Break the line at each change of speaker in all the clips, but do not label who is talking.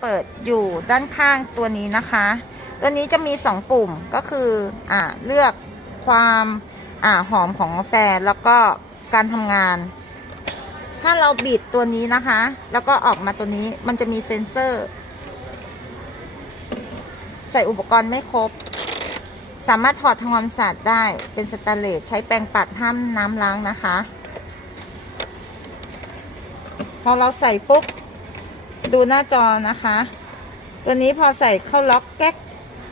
เปิดอยู่ด้านข้างตัวนี้นะคะ ตัวนี้จะมีสองปุ่มก็คืออ่าเลือกความอ่าหอมของกาแฟแล้วก็การทำงาน ถ้าเราบิดตัวนี้นะคะ แล้วก็ออกมาตัวนี้มันจะมีเซ็นเซอร์ ใส่อุปกรณ์ไม่ครบ สามารถถอดทำความสะอาดได้เป็นสแตนเลสใช้แปรงปัดห้ามน้ำล้างนะคะ พอเราใส่ปุ๊บ ดูหน้าจอนะคะ ตัวนี้พอใส่เข้าล็อกแก๊ก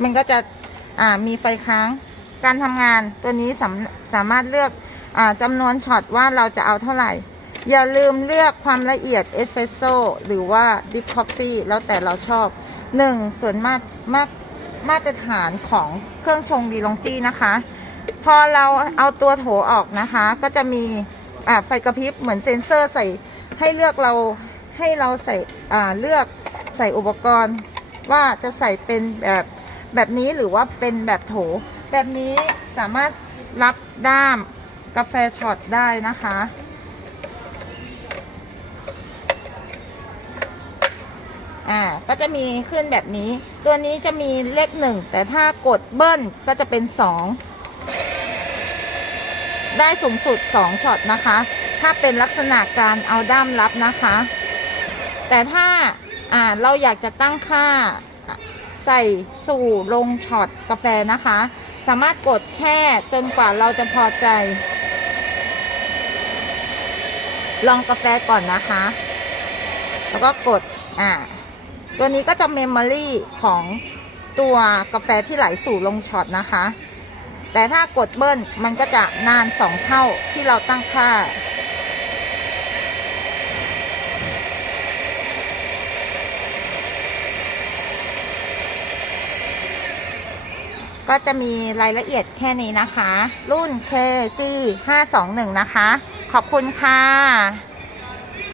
มันก็จะอ่ามีไฟค้าง การทำงานตัวนี้สามสามารถเลือกอาจำนวนช็อตว่าเราจะเอาเท่าไหร่ อย่าลืมเลือกความละเอียดเอสเ e รสโซหรือว่าดิฟคอฟฟี่แล้วแต่เราชอบหนึ่งส่วนมากมากมาตรฐานของเครื่องชงดีลงจี้นะคะ พอเราเอาตัวโถออกนะคะ ก็จะมีอ่าไฟกระพริบเหมือนเซ็นเซอร์ใส่ให้เลือกเรา ให้เราใส่เลือกใส่อุปกรณ์ว่าจะใส่เป็นแบบแบบนี้หรือว่าเป็นแบบโถ แบบนี้สามารถรับด้ามกาแฟช็อตได้นะคะ อ่า ก็จะมีขึ้นแบบนี้ ตัวนี้จะมีเลขหนึ่ง แต่ถ้ากดเบิ้ลก็จะเป็นสอง ได้สูงสุดสองช็อตนะคะ ถ้าเป็นลักษณะการเอาด้ามรับนะคะ แต่ถ้าอ่าเราอยากจะตั้งค่าใส่สู่ลงช็อตกาแฟนะคะ สามารถกดแช่จนกว่าเราจะพอใจ ลองกาแฟก่อนนะคะ แล้วก็กดอ่าตัวนี้ก็จะเมมโมรี่ของตัวกาแฟที่ไหลสู่ลงช็อตนะคะ แต่ถ้ากดเบิ้ลมันก็จะนานสองเท่าที่เราตั้งค่า ก็จะมีรายละเอียดแค่นี้นะคะ รุ่น KG 521 นะคะ ขอบคุณค่ะ